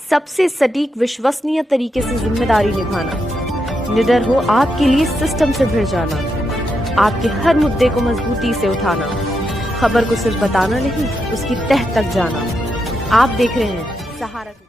सबसे सटीक विश्वसनीय तरीके से जिम्मेदारी निभाना, निडर हो आपके लिए सिस्टम से भिड़ जाना, आपके हर मुद्दे को मजबूती से उठाना, खबर को सिर्फ बताना नहीं उसकी तह तक जाना। आप देख रहे हैं सहारा टुडे।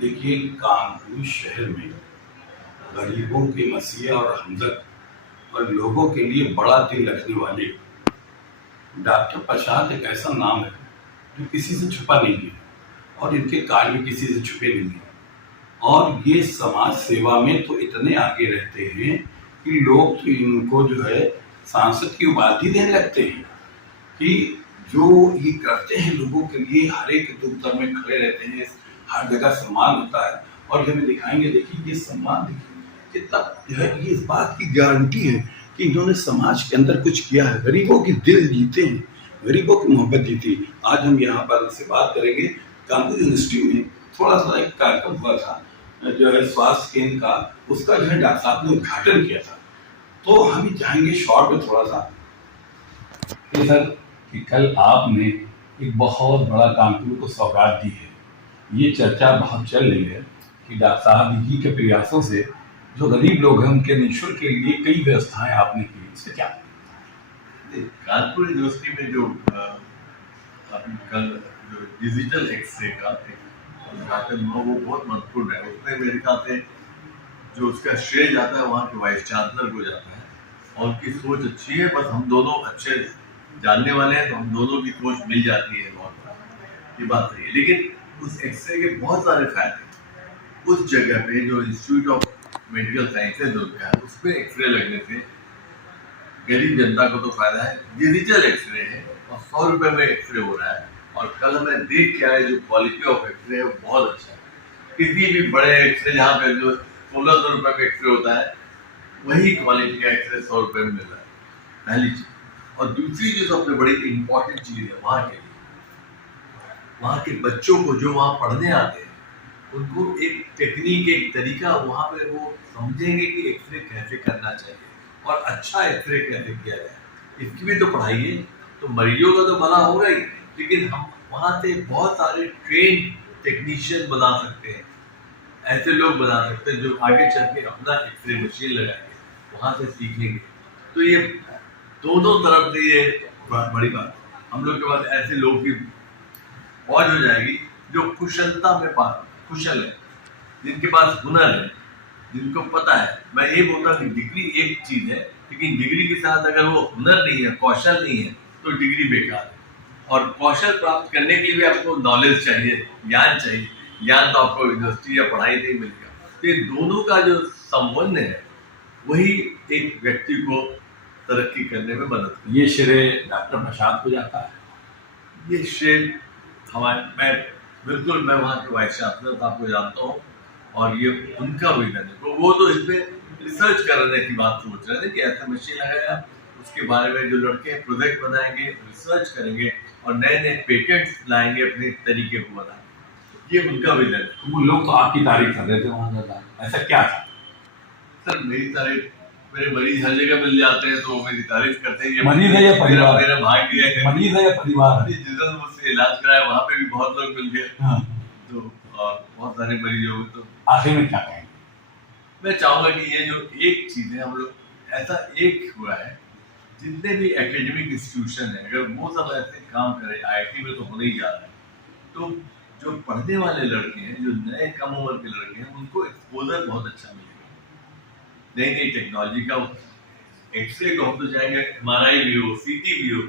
देखिए, कानपुर शहर में गरीबों के मसीहा और हमदर्द और लोगों के लिए बड़ा दिल रखने वाले डॉक्टर प्रसाद एक ऐसा नाम है जो किसी से छुपा नहीं है और इनके कार्य भी किसी से छुपे नहीं है। और ये समाज सेवा में तो इतने आगे रहते हैं कि लोग तो इनको जो है सांसद की उपाधि देने लगते हैं कि जो ये करते हैं लोगों के लिए, हर एक दुख दर्द में खड़े रहते हैं, हर जगह सम्मान होता है। और हमें दिखाएंगे, देखिए ये सम्मान देखिए कितना जो है, ये इस बात की गारंटी है कि इन्होंने समाज के अंदर कुछ किया है, गरीबों की दिल जीते हैं, गरीबों की मोहब्बत जीती। आज हम यहाँ पर इससे बात करेंगे। कानपुर यूनिवर्सिटी में थोड़ा सा एक कार्यक्रम हुआ था जो है स्वास्थ्य केंद्र का, उसका जो है डॉक्टर साहब ने उद्घाटन किया था। तो हम जाएंगे शॉर्ट में थोड़ा सा सर कि कल आपने एक बहुत बड़ा कानपुर को सौगात दी है। ये चर्चा बहुत चल रही है कि डॉक्टर साहब जी के प्रयासों से जो गरीब लोग हैं उनके निःशुल्क के लिए कई व्यवस्थाएं आपने की, इससे क्या? कानपुर यूनिवर्सिटी में जो अभी कल जो डिजिटल एक्सरे का उद्घाटन हुआ वो बहुत महत्वपूर्ण है। उसमें मेरे ख्याल से जो उसका श्रेय जाता है वहाँ के वाइस चांसलर को जाता है और उनकी सोच अच्छी है। बस हम दोनों अच्छे जानने वाले हैं तो हम दोनों की सोच मिल जाती है, बहुत ये बात सही है। लेकिन उस एक्सरे के बहुत सारे फायदे, उस जगह पे जो इंस्टीट्यूट ऑफ मेडिकल साइंसेज होता है उस पर एक्सरे लगने से गरीब जनता को तो फायदा है। डिजिटल एक्सरे है और 100 रुपए में एक्सरे हो रहा है। और कल हमें देख के आए जो क्वालिटी ऑफ एक्सरे है वो बहुत अच्छा है। किसी भी बड़े एक्सरे जहाँ पे जो 1600 रुपए का एक्सरे होता है वही क्वालिटी का एक्सरे 100 रुपए में मिल रहा है, पहली चीज। और दूसरी जो सबसे बड़ी इंपॉर्टेंट चीज है वहाँ के लिए, वहाँ के बच्चों को जो वहाँ पढ़ने आते हैं उनको एक टेक्निक, एक तरीका वहाँ पे वो समझेंगे कि एक्सरे कैसे करना चाहिए और अच्छा एक्सरे कैसे किया जाए। इसकी भी तो पढ़ाई है, तो मरीजों का तो भला होगा ही, लेकिन हम वहाँ से बहुत सारे ट्रेन टेक्नीशियन बना सकते हैं, ऐसे लोग बना सकते हैं जो आगे चल के अपना एक्सरे मशीन लगाएंगे, वहाँ से सीखेंगे। तो ये दोनों तरफ से ये बड़ी बात, हम लोग के पास ऐसे लोग की फौज हो जाएगी जो कुशलता में कुशल है, जिनके पास हुनर है, जिनको पता है। मैं ये बोलता हूँ कि डिग्री एक चीज है, लेकिन डिग्री के साथ अगर वो हुनर नहीं है, कौशल नहीं है, तो डिग्री बेकार है। और कौशल प्राप्त करने के लिए भी आपको नॉलेज चाहिए, ज्ञान चाहिए। ज्ञान तो आपको यूनिवर्सिटी या पढ़ाई नहीं मिलेगा। तो ये दोनों का जो संबंध है वही एक व्यक्ति को तरक्की करने में मदद करता है। ये श्रेय डॉक्टर प्रसाद को जाता है। ये श्रेय मैं वहाँ के वाइस चांसलर साहब को जानता हूँ और ये उनका विजन है। तो वो तो इसमें रिसर्च करने की बात सोच रहे थे कि ऐसा मशीन लगाया, उसके बारे में जो लड़के प्रोजेक्ट बनाएंगे, रिसर्च करेंगे और नए नए पेटेंट्स लाएंगे अपने तरीके को बनाएंगे। ये उनका विजन है। वो लोग तो आपकी तारीफ कर रहे थे वहाँ ज्यादा, ऐसा क्या था? सर मेरी तारीफ मेरे मरीज हर जगह मिल जाते हैं तो वो मेरी तारीफ करते हैं। मरीज है या परिवार? मेरा भाग्य है। मरीज है या परिवार? जिस दिन मुझसे इलाज कराया वहाँ पे भी बहुत लोग मिल गए। हाँ। तो और बहुत सारे मरीज हो गए। तो आखिर में क्या कहेंगे? मैं चाहूंगा कि ये जो एक चीज है हम लोग ऐसा एक हुआ है, जितने भी एकेडमिक इंस्टीट्यूशन है अगर वो सब ऐसे काम करें, IIT में तो होने ही जा रहा है, तो जो पढ़ने वाले लड़के हैं, जो नए कम उम्र के लड़के हैं, उनको एक्सपोजर बहुत अच्छा मिलेगा। नई नई टेक्नोलॉजी का एक्सरे को हम तो चाहेंगे MRI भी हो, CT भी हो,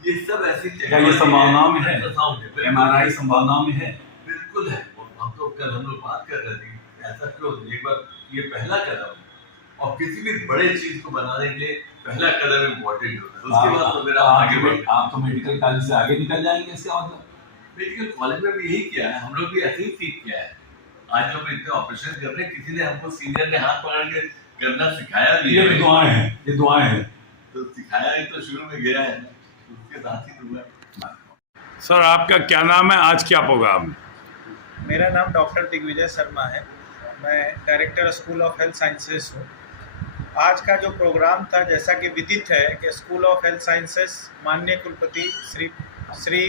ये सब ऐसी क्या ये संभावनाओं में है? बिल्कुल MRI संभावनाओं में है? बिल्कुल है। हम तो कल हम लोग बात कर रहे थे ऐसा क्यों, एक बार ये पहला कदम है और किसी भी बड़े चीज को बनाने के लिए पहला कदम इम्पोर्टेंट होता है। उसके बाद तो फिर आप आगे बढ़ते। आप तो मेडिकल कॉलेज से आगे निकल जाएंगे, इसका मतलब? मेडिकल कॉलेज में भी यही किया है, हम लोग भी ऐसे ही सीख किया है। आज हम इतने ऑपरेशन कर रहे हैं, किसी ने हमको सीनियर ने हाथ पकड़ के करना सिखाया भी है। ये दुआएं हैं, ये दुआएं हैं। तो सिखाया ही तो शुरू में गया है, उसके साथ ही हुआ है। सर आपका क्या नाम है, आज क्या प्रोग्राम? मेरा नाम डॉक्टर दिग्विजय शर्मा है, मैं director school of health sciences हूँ। आज का जो प्रोग्राम था, जैसा कि विदित है कि स्कूल ऑफ हेल्थ साइंसेस माननीय कुलपति श्री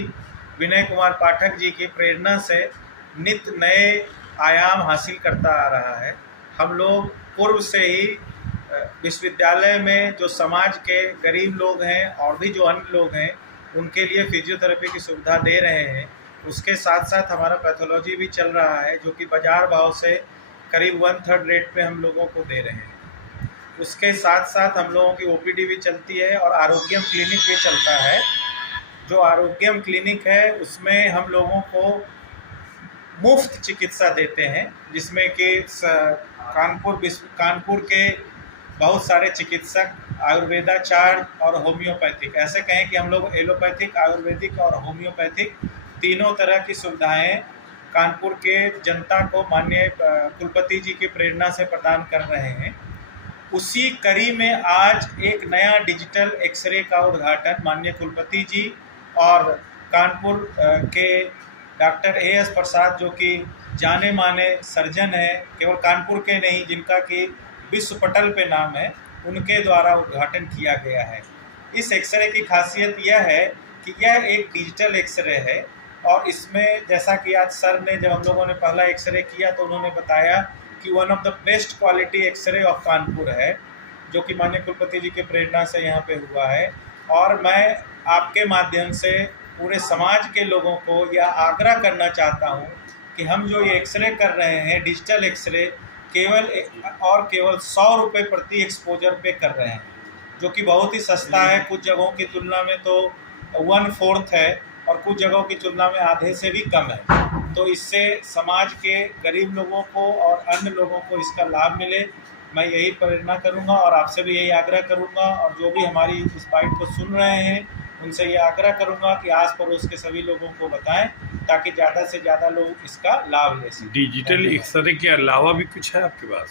विनय कुमार पाठक जी की प्रेरणा से नित्य नए आयाम हासिल करता आ रहा है। हम लोग पूर्व से ही विश्वविद्यालय में जो समाज के गरीब लोग हैं और भी जो अन्य लोग हैं उनके लिए फिजियोथेरेपी की सुविधा दे रहे हैं। उसके साथ साथ हमारा पैथोलॉजी भी चल रहा है, जो कि बाज़ार भाव से करीब 1/3 रेट पे हम लोगों को दे रहे हैं। उसके साथ साथ हम लोगों की OPD भी चलती है और आरोग्यम क्लिनिक भी चलता है। जो आरोग्यम क्लिनिक है उसमें हम लोगों को मुफ्त चिकित्सा देते हैं, जिसमें कि कानपुर के बहुत सारे चिकित्सक आयुर्वेदाचार्य और होम्योपैथिक, ऐसे कहें कि हम लोग एलोपैथिक, आयुर्वेदिक और होम्योपैथिक तीनों तरह की सुविधाएं कानपुर के जनता को माननीय कुलपति जी की प्रेरणा से प्रदान कर रहे हैं। उसी कड़ी में आज एक नया डिजिटल एक्सरे का उद्घाटन माननीय कुलपति जी और कानपुर के डॉक्टर AS प्रसाद, जो कि जाने माने सर्जन है, केवल कानपुर के नहीं जिनका कि विश्व पटल पे नाम है, उनके द्वारा उद्घाटन किया गया है। इस एक्सरे की खासियत यह है कि यह एक डिजिटल एक्सरे है और इसमें जैसा कि आज सर ने, जब हम लोगों ने पहला एक्सरे किया तो उन्होंने बताया कि one of the best quality X ray of Kanpur है, जो कि माननीय कुलपति जी के प्रेरणा से यहाँ पे हुआ है। और मैं आपके माध्यम से पूरे समाज के लोगों को यह आग्रह करना चाहता हूँ कि हम जो ये एक्सरे कर रहे हैं, डिजिटल एक्सरे, केवल 100 रुपये प्रति एक्सपोजर पे कर रहे हैं, जो कि बहुत ही सस्ता है। कुछ जगहों की तुलना में तो 1/4 है और कुछ जगहों की तुलना में आधे से भी कम है। तो इससे समाज के गरीब लोगों को और अन्य लोगों को इसका लाभ मिले, मैं यही प्रेरणा करूंगा और आपसे भी यही आग्रह करूंगा। और जो भी हमारी इस बाइट को सुन रहे हैं उनसे ये आग्रह करूंगा कि आस पड़ोस के सभी लोगों को बताएं, ताकि ज़्यादा से ज़्यादा लोग इसका लाभ ले सकें। डिजिटल एक्सरे के अलावा भी कुछ है आपके पास?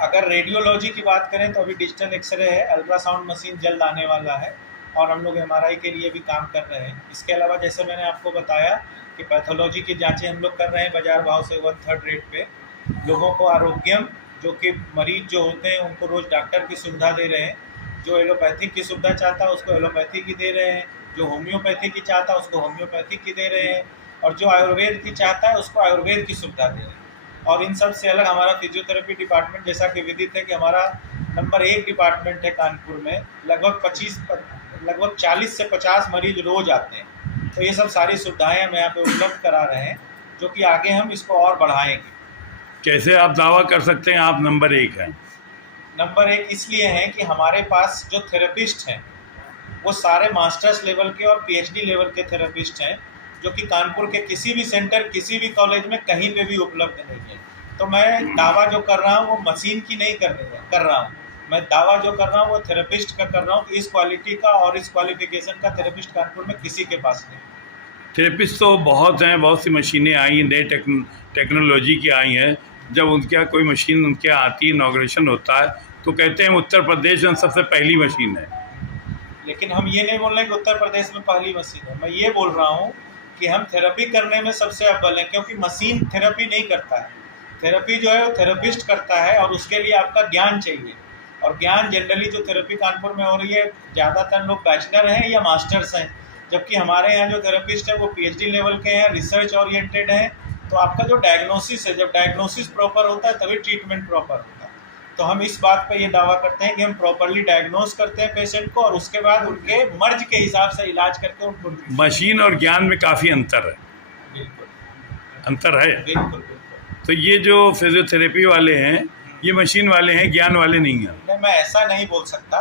अगर रेडियोलॉजी की बात करें तो अभी डिजिटल एक्सरे है, अल्ट्रासाउंड मशीन जल्द आने वाला है और हम लोग MRI के लिए भी काम कर रहे हैं। इसके अलावा जैसे मैंने आपको बताया कि पैथोलॉजी की जांचें हम लोग कर रहे हैं बाज़ार भाव से 1/3 रेट पे। लोगों को आरोग्यम, जो कि मरीज जो होते हैं उनको रोज़ डॉक्टर की सुविधा दे रहे हैं। जो एलोपैथिक की सुविधा चाहता है उसको एलोपैथी की दे रहे हैं, जो होम्योपैथी की चाहता है उसको होम्योपैथी की दे रहे हैं, और जो आयुर्वेद की चाहता है उसको आयुर्वेद की सुविधा दे रहे हैं। और इन सब से अलग हमारा फिजियोथेरेपी डिपार्टमेंट, जैसा कि विदित है कि हमारा नंबर 1 डिपार्टमेंट है कानपुर में। लगभग 40 से 50 मरीज रोज़ आते हैं। तो ये सब सारी सुविधाएं हम यहाँ पे उपलब्ध करा रहे हैं, जो कि आगे हम इसको और बढ़ाएंगे। कैसे आप दावा कर सकते हैं आप नंबर 1 हैं? नंबर 1 इसलिए हैं कि हमारे पास जो थेरेपिस्ट हैं वो सारे मास्टर्स लेवल के और PhD लेवल के थेरेपिस्ट हैं, जो कि कानपुर के किसी भी सेंटर, किसी भी कॉलेज में कहीं पे भी उपलब्ध नहीं है। तो मैं दावा जो कर रहा हूँ वो मशीन की नहीं कर रहा हूँ, मैं दावा जो कर रहा हूँ वो थेरेपिस्ट का कर रहा हूँ कि इस क्वालिटी का और इस क्वालिफिकेशन का थेरेपिस्ट कानपुर में किसी के पास नहीं। थेरेपिस्ट तो बहुत हैं, बहुत सी मशीनें आई हैं, नई टेक्नोलॉजी की आई हैं। जब उनके यहाँ कोई मशीन उनके यहाँ आती है, इनॉग्रेशन होता है, तो कहते हैं उत्तर प्रदेश में सबसे पहली मशीन है। लेकिन हम ये नहीं बोल रहे कि उत्तर प्रदेश में पहली मशीन है, मैं ये बोल रहा हूँ कि हम थेरेपी करने में सबसे अव्वल हैं, क्योंकि मशीन थेरेपी नहीं करता है। थेरेपी जो है वो थेरेपिस्ट करता है और उसके लिए आपका ज्ञान चाहिए। और ज्ञान जनरली जो थेरेपी कानपुर में हो रही है, ज़्यादातर लोग बैचलर हैं या मास्टर्स हैं, जबकि हमारे यहाँ जो थेरेपिस्ट है वो PhD लेवल के हैं, रिसर्च ओरिएंटेड हैं। तो आपका जो डायग्नोसिस है, जब डायग्नोसिस प्रॉपर होता है तभी ट्रीटमेंट प्रॉपर होता है। तो हम इस बात पे ये दावा करते हैं कि हम प्रॉपरली डायग्नोज करते हैं पेशेंट को और उसके बाद उनके मर्ज के हिसाब से इलाज करके उनको मशीन और ज्ञान में काफ़ी अंतर है। बिल्कुल अंतर है। बिल्कुल बिल्कुल। तो ये जो फिजियोथेरेपी वाले हैं ये मशीन वाले हैं, ज्ञान वाले नहीं हैं। नहीं, मैं ऐसा नहीं बोल सकता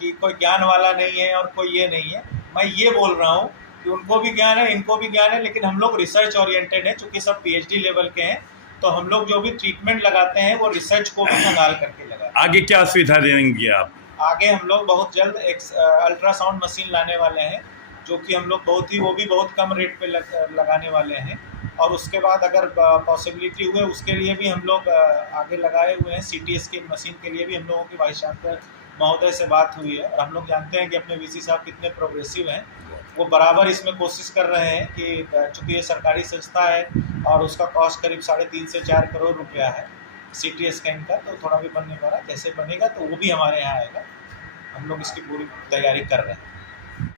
कि कोई ज्ञान वाला नहीं है और कोई ये नहीं है। मैं ये बोल रहा हूँ कि उनको भी ज्ञान है, इनको भी ज्ञान है, लेकिन हम लोग रिसर्च ओरिएंटेड हैं। चूँकि सब PhD लेवल के हैं तो हम लोग जो भी ट्रीटमेंट लगाते हैं वो रिसर्च को भी संभाल करके लगाते हैं। आगे क्या सुविधा देंगे आप? आगे हम लोग बहुत जल्द एक अल्ट्रासाउंड मशीन लाने वाले हैं, जो कि हम लोग वो भी बहुत कम रेट पे लगाने वाले हैं। और उसके बाद अगर पॉसिबिलिटी हुए उसके लिए भी हम लोग आगे लगाए हुए हैं। CT स्कैन मशीन के लिए भी हम लोगों की वाइस चांसलर महोदय से बात हुई है और हम लोग जानते हैं कि अपने VC साहब कितने प्रोग्रेसिव हैं। वो बराबर इसमें कोशिश कर रहे हैं कि चूँकि ये सरकारी संस्था है और उसका कॉस्ट करीब 3.5 से 4 करोड़ रुपया है CT स्कैन का, तो थोड़ा भी बनने वाला, जैसे बनेगा तो वो भी हमारे यहाँ आएगा। हम लोग इसकी पूरी तैयारी कर रहे हैं।